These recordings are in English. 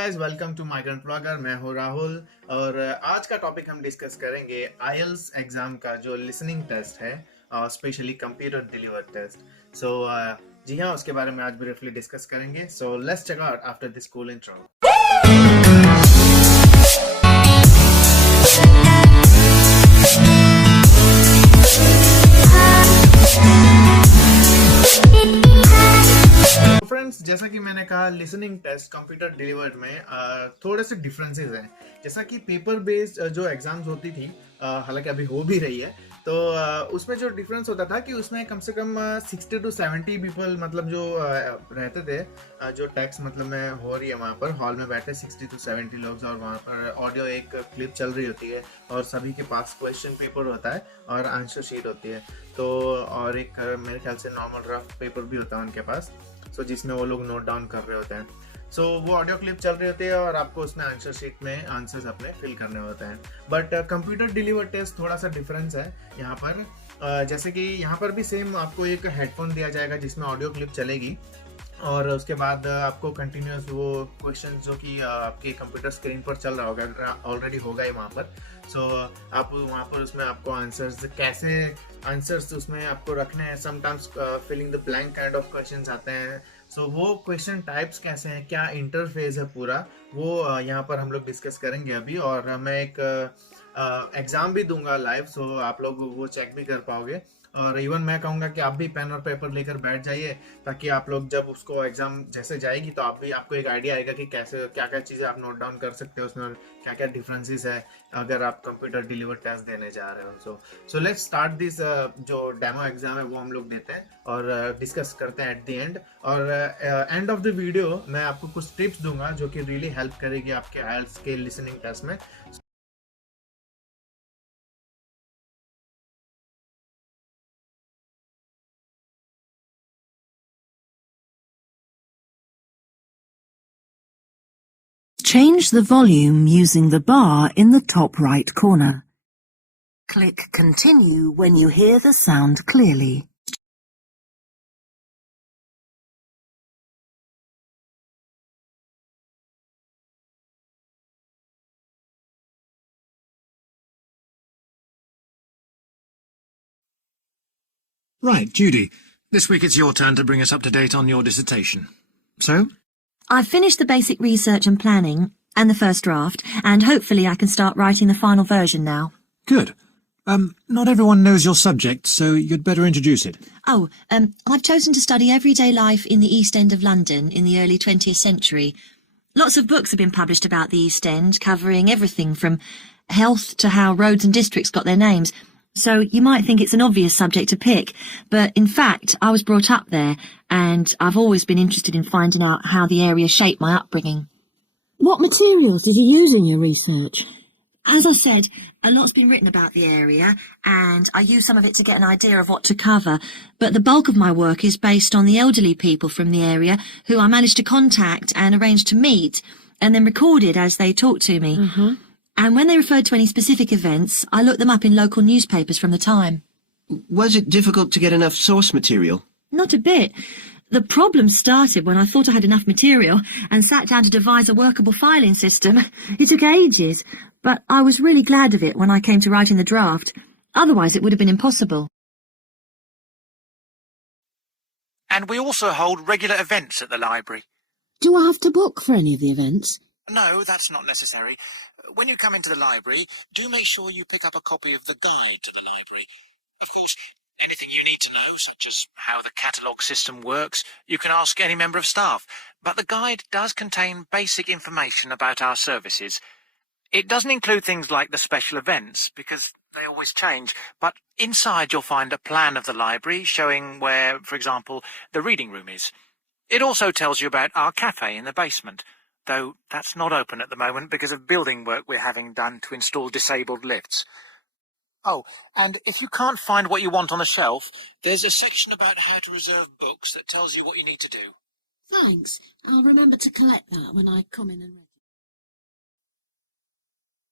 Guys, welcome to migrant blogger. मैं हूं राहुल और आज का टॉपिक हम डिस्कस करेंगे आईएलटीएस एग्जाम का जो लिसनिंग टेस्ट है, स्पेशली कंप्यूटर डिलीवर्ड टेस्ट। जी हाँ, उसके बारे में आज ब्रीफली डिस्कस करेंगे। So let's check out after this cool intro. Friends, जैसा कि मैंने कहा, लिसनिंग टेस्ट कंप्यूटर डिलीवर्ड में थोड़े से डिफरेंसेस हैं। जैसा कि पेपर बेस्ड जो एग्जाम्स होती थी, हालांकि अभी हो भी रही है, तो उसमें जो डिफरेंस होता था कि उसमें कम से कम 60 to 70 पीपल मतलब जो रहते थे, जो टेक्स्ट मतलब में हो रही है वहाँ पर हॉल में बैठे 60 to 70 लोग, और वहाँ पर ऑडियो एक क्लिप चल रही होती है और सभी के पास क्वेश्चन पेपर होता है और आंसर शीट होती है। तो और एक मेरे ख्याल से नॉर्मल रफ पेपर भी होता है उनके पास, जिसमें वो लोग नोट डाउन कर रहे होते हैं। वो ऑडियो क्लिप चल रही होती है और आपको उसमें आंसर शीट में आंसर्स अपने फिल करने होते हैं। बट कंप्यूटर डिलीवर टेस्ट थोड़ा सा डिफरेंस है यहाँ पर। जैसे कि यहाँ पर भी सेम आपको एक हेडफोन दिया जाएगा जिसमें ऑडियो क्लिप चलेगी, और उसके बाद आपको कंटिन्यूस वो क्वेश्चन जो कि आपके कंप्यूटर स्क्रीन पर चल रहा होगा, ऑलरेडी होगा ही वहाँ पर। आप वहाँ पर उसमें आपको आंसर्स उसमें आपको रखने हैं। Sometimes filling the blank kind of questions आते हैं। वो क्वेश्चन टाइप्स कैसे हैं, क्या इंटरफेस है पूरा, वो यहाँ पर हम लोग डिस्कस करेंगे अभी। और मैं एक एग्जाम भी दूंगा लाइव, आप लोग वो चेक भी कर पाओगे। और इवन मैं कहूँगा कि आप भी पेन और पेपर लेकर बैठ जाइए, ताकि आप लोग जब उसको एग्जाम जैसे जाएगी तो आपको एक आइडिया आएगा कि कैसे क्या क्या चीज़ें आप नोट डाउन कर सकते हो उसमें, और क्या क्या डिफरेंसेस है अगर आप कंप्यूटर डिलीवर टेस्ट देने जा रहे हो। So let's start this. जो डेमो एग्जाम है वो हम लोग देते हैं और डिस्कस करते हैं एट द एंड। और एंड ऑफ द वीडियो मैं आपको कुछ टिप्स दूंगा जो कि रियली हेल्प करेगी आपके आईएलटीएस के लिसनिंग टेस्ट में। Change the volume using the bar in the top right corner. Click Continue when you hear the sound clearly. Right, Judy. This week it's your turn to bring us up to date on your dissertation. So? I've finished the basic research and planning, and the first draft, and hopefully I can start writing the final version now. Good. Not everyone knows your subject, so you'd better introduce it. I've chosen to study everyday life in the East End of London in the early 20th century. Lots of books have been published about the East End, covering everything from health to how roads and districts got their names. So you might think it's an obvious subject to pick, but in fact I was brought up there, and I've always been interested in finding out how the area shaped my upbringing. What materials did you use in your research? As I said, a lot's been written about the area, and I use some of it to get an idea of what to cover, but the bulk of my work is based on the elderly people from the area who I managed to contact and arrange to meet, and then recorded as they talked to me. And when they referred to any specific events, I looked them up in local newspapers from the time. Was it difficult to get enough source material? Not a bit. The problem started when I thought I had enough material and sat down to devise a workable filing system. It took ages, but I was really glad of it when I came to writing the draft. Otherwise it would have been impossible. And we also hold regular events at the library. Do I have to book for any of the events? No, that's not necessary. When you come into the library, do make sure you pick up a copy of the guide to the library. Of course, anything you need to know, such as how the catalogue system works, you can ask any member of staff. But the guide does contain basic information about our services. It doesn't include things like the special events, because they always change, but inside you'll find a plan of the library showing where, for example, the reading room is. It also tells you about our cafe in the basement, though that's not open at the moment because of building work we're having done to install disabled lifts. Oh, and if you can't find what you want on the shelf, there's a section about how to reserve books that tells you what you need to do. Thanks. I'll remember to collect that when I come in and read.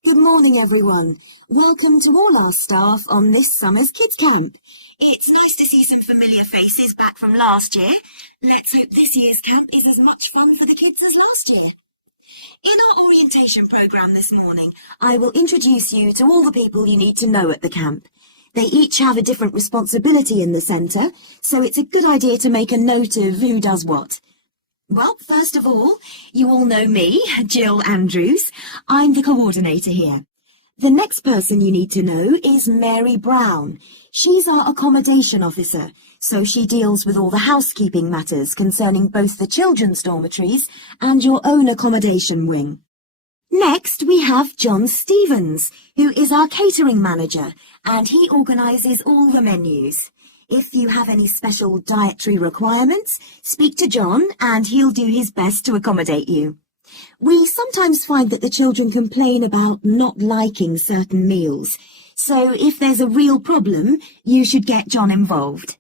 Good morning, everyone. Welcome to all our staff on this summer's kids camp. It's nice to see some familiar faces back from last year. Let's hope this year's camp is as much fun for the kids as last year. orientation programme this morning, I will introduce you to all the people you need to know at the camp. They each have a different responsibility in the centre, so it's a good idea to make a note of who does what. Well, first of all, you all know me, Jill Andrews. I'm the coordinator here. The next person you need to know is Mary Brown. She's our accommodation officer, so she deals with all the housekeeping matters concerning both the children's dormitories and your own accommodation wing. Next, we have John Stevens, who is our catering manager, and he organises all the menus. If you have any special dietary requirements, speak to John and he'll do his best to accommodate you. We sometimes find that the children complain about not liking certain meals, so if there's a real problem, you should get John involved.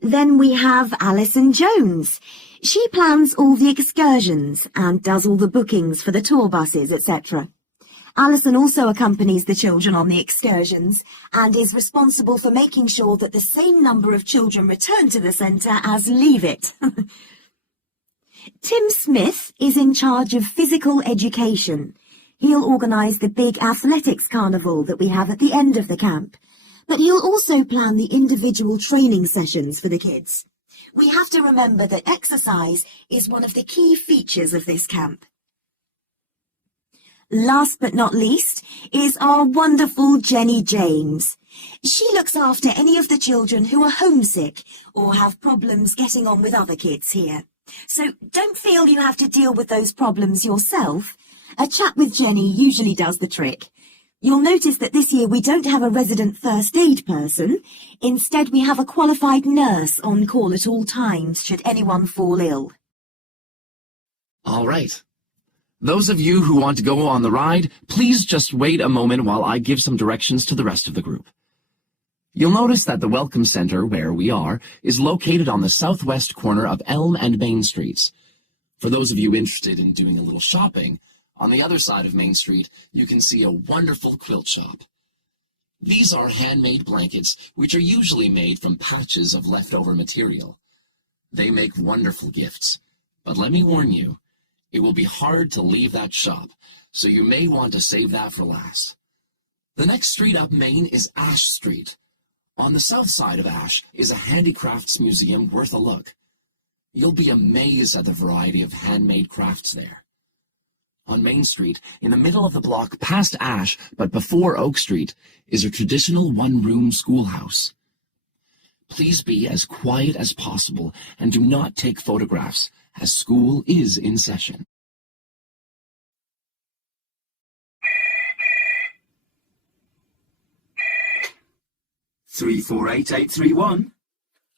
Then we have Alison Jones. She plans all the excursions and does all the bookings for the tour buses, etc. Alison also accompanies the children on the excursions and is responsible for making sure that the same number of children return to the centre as leave it. Tim Smith is in charge of physical education. He'll organise the big athletics carnival that we have at the end of the camp, but he'll also plan the individual training sessions for the kids. We have to remember that exercise is one of the key features of this camp. Last but not least is our wonderful Jenny James. She looks after any of the children who are homesick or have problems getting on with other kids here. So don't feel you have to deal with those problems yourself. A chat with Jenny usually does the trick. You'll notice that this year we don't have a resident first aid person. Instead, we have a qualified nurse on call at all times should anyone fall ill. All right. Those of you who want to go on the ride, please just wait a moment while I give some directions to the rest of the group. You'll notice that the Welcome Center, where we are, is located on the southwest corner of Elm and Main Streets. For those of you interested in doing a little shopping, on the other side of Main Street, you can see a wonderful quilt shop. These are handmade blankets, which are usually made from patches of leftover material. They make wonderful gifts, but let me warn you, it will be hard to leave that shop, so you may want to save that for last. The next street up Main is Ash Street. On the south side of Ash is a handicrafts museum worth a look. You'll be amazed at the variety of handmade crafts there. On Main Street, in the middle of the block past Ash, but before Oak Street, is a traditional one-room schoolhouse. Please be as quiet as possible and do not take photographs, as school is in session. Three 48831.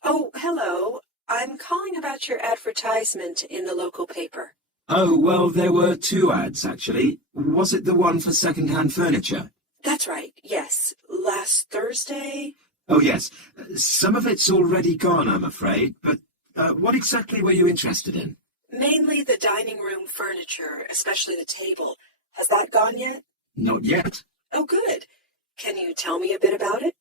Oh, hello. I'm calling about your advertisement in the local paper. Oh, well, there were two ads, actually. Was it the one for second-hand furniture? That's right, yes. Last Thursday? Oh, yes. Some of it's already gone, I'm afraid, but what exactly were you interested in? Mainly the dining room furniture, especially the table. Has that gone yet? Not yet. Oh, good. Can you tell me a bit about it?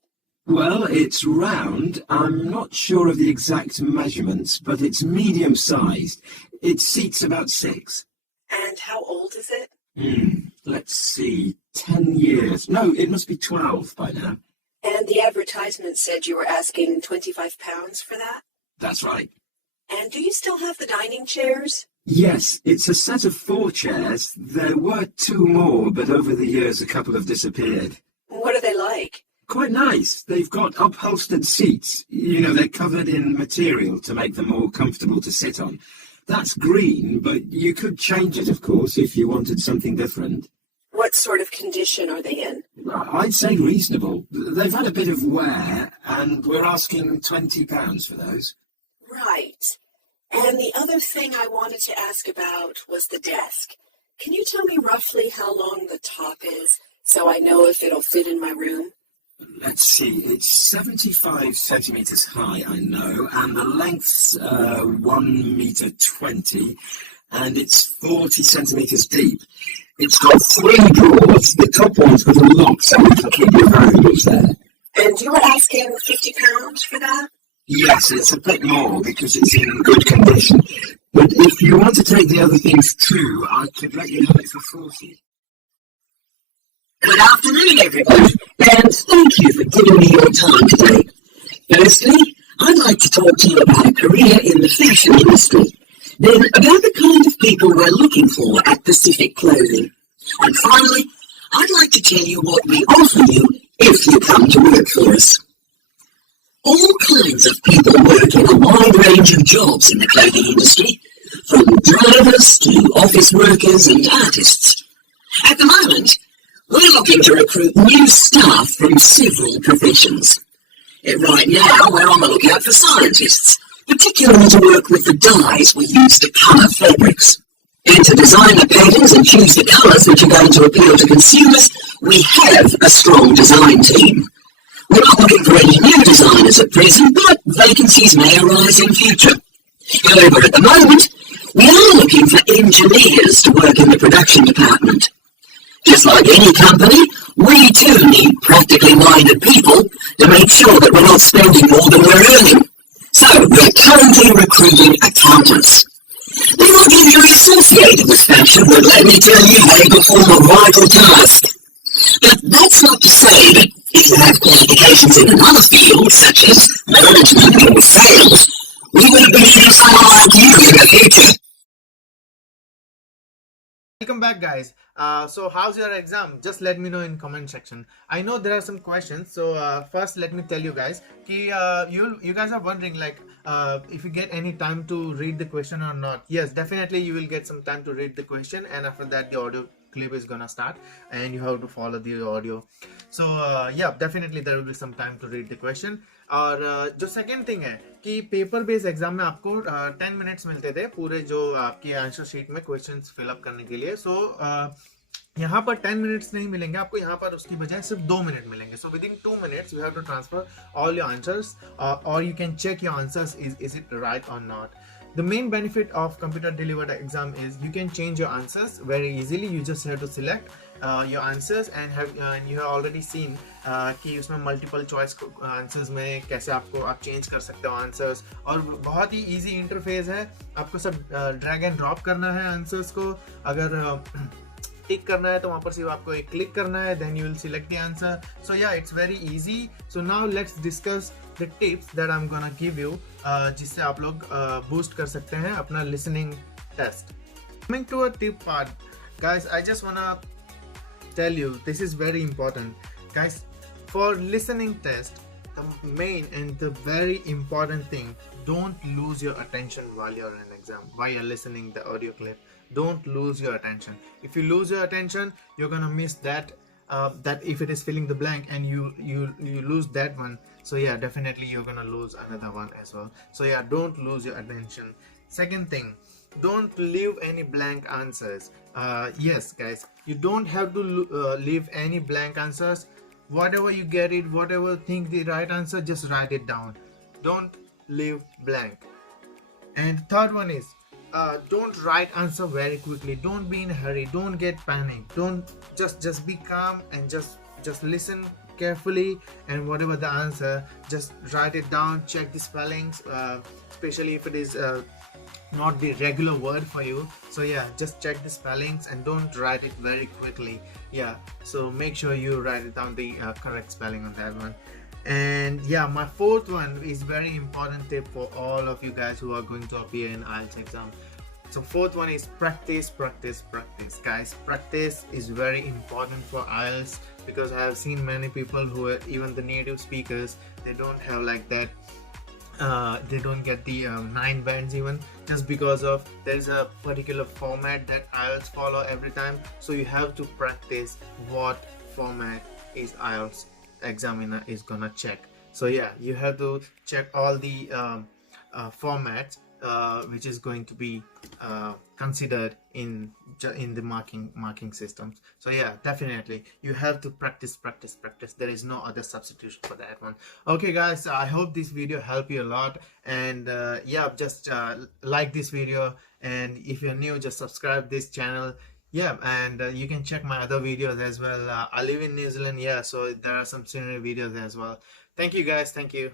Well, it's round. I'm not sure of the exact measurements, but it's medium-sized. It seats about 6. And how old is it? Let's see. 10 years. No, it must be 12 by now. And the advertisement said you were asking £25 for that? That's right. And do you still have the dining chairs? Yes, it's a set of 4 chairs. There were 2 more, but over the years a couple have disappeared. What are they like? Quite nice. They've got upholstered seats. You know, they're covered in material to make them more comfortable to sit on. That's green, but you could change it, of course, if you wanted something different. What sort of condition are they in? I'd say reasonable. They've had a bit of wear, and we're asking £20 for those. Right. And the other thing I wanted to ask about was the desk. Can you tell me roughly how long the top is, so I know if it'll fit in my room? Let's see, it's 75 centimetres high, I know, and the length's 1 metre 20, and it's 40 centimetres deep. It's got 3 drawers. The top one's got a lock, so you can keep your valuables there. And you were asking £50 for that? Yes, it's a bit more because it's in good condition. But if you want to take the other things too, I could let you have it for 40. Good afternoon, everybody, and thank you for giving me your time today. Firstly, I'd like to talk to you about a career in the fashion industry, then about the kind of people we're looking for at Pacific Clothing, and finally, I'd like to tell you what we offer you if you come to work for us. All kinds of people work in a wide range of jobs in the clothing industry, from drivers to office workers and artists. At the moment, we're looking to recruit new staff from several professions. Right now, we're on the lookout for scientists, particularly to work with the dyes we use to colour fabrics. And to design the patterns and choose the colours which are going to appeal to consumers, we have a strong design team. We're not looking for any new designers at present, but vacancies may arise in future. However, at the moment, we are looking for engineers to work in the production department. Just like any company, we too need practically minded people to make sure that we're not spending more than we're earning. So, we're currently recruiting accountants. They will give you associated with fashion, but let me tell you, they perform a vital task. But that's not to say that if you have qualifications in another field, such as management or sales, we won't be needing someone like you in the future. Welcome back, guys. So how's your exam? Just let me know in comment section. I know there are some questions, so first let me tell you guys ki, you guys are wondering like if you get any time to read the question or not. Yes, definitely you will get some time to read the question, and after that the audio clip is gonna start and you have to follow the audio. So yeah, definitely there will be some time to read the question. और जो second thing है कि paper based exam में आपको 10 minutes मिलते थे पूरे जो आपके आंसर शीट में क्वेश्चंस फिलअप करने के लिए. सो यहाँ पर 10 मिनट्स नहीं मिलेंगे आपको, यहाँ पर उसकी बजाय सिर्फ 2 मिनट मिलेंगे. So within 2 minutes you have to transfer all your answers और you can check your answers is it right और not. The main benefit of computer delivered exam is you can change your answers very easily. You just have to select your answers and you have already seen कि उसमें multiple choice answers में कैसे आपको आप change कर सकते हो answers, और बहुत ही easy interface है. आपको सब drag and drop करना है answers को. अगर टिक करना है तो वहाँ पर सिर्फ आपको एक क्लिक करना है, then you will select the answer. So yeah, it's very easy. So now let's discuss the tips that I'm gonna give you जिससे आप लोग boost कर सकते हैं अपना listening test. Coming to a tip part, guys, I just wanna tell you this is very important, guys. For listening test, the main and the very important thing, don't lose your attention while you're in exam, while you're listening the audio clip. Don't lose your attention. If you lose your attention, you're gonna miss that that if it is filling the blank and you lose that one, so yeah, definitely you're gonna lose another one as well. So yeah, don't lose your attention. Second thing, don't leave any blank answers. Yes guys, you don't have to leave any blank answers. Whatever you get it, whatever think the right answer, just write it down. Don't leave blank. And third one is don't write answer very quickly. Don't be in a hurry. Don't get panicked. Don't just be calm and just listen carefully, and whatever the answer, just write it down. Check the spellings, especially if it is not the regular word for you. So yeah, just check the spellings and don't write it very quickly. Yeah, so make sure you write it down the correct spelling on that one. And yeah, my fourth one is very important tip for all of you guys who are going to appear in IELTS exam. So fourth one is practice. Guys, practice is very important for IELTS, because I have seen many people who are even the native speakers, they don't have like that, they don't get the 9 bands even, just because of there is a particular format that IELTS follow every time. So you have to practice what format is IELTS examiner is gonna check. So yeah, you have to check all the formats which is going to be considered in the marking systems. So yeah, definitely you have to practice. There is no other substitution for that one. Okay guys, I hope this video helped you a lot, and yeah, just like this video, and if you're new, just subscribe this channel. Yeah, and you can check my other videos as well. I live in New Zealand, yeah, so there are some scenery videos as well. Thank you guys, thank you.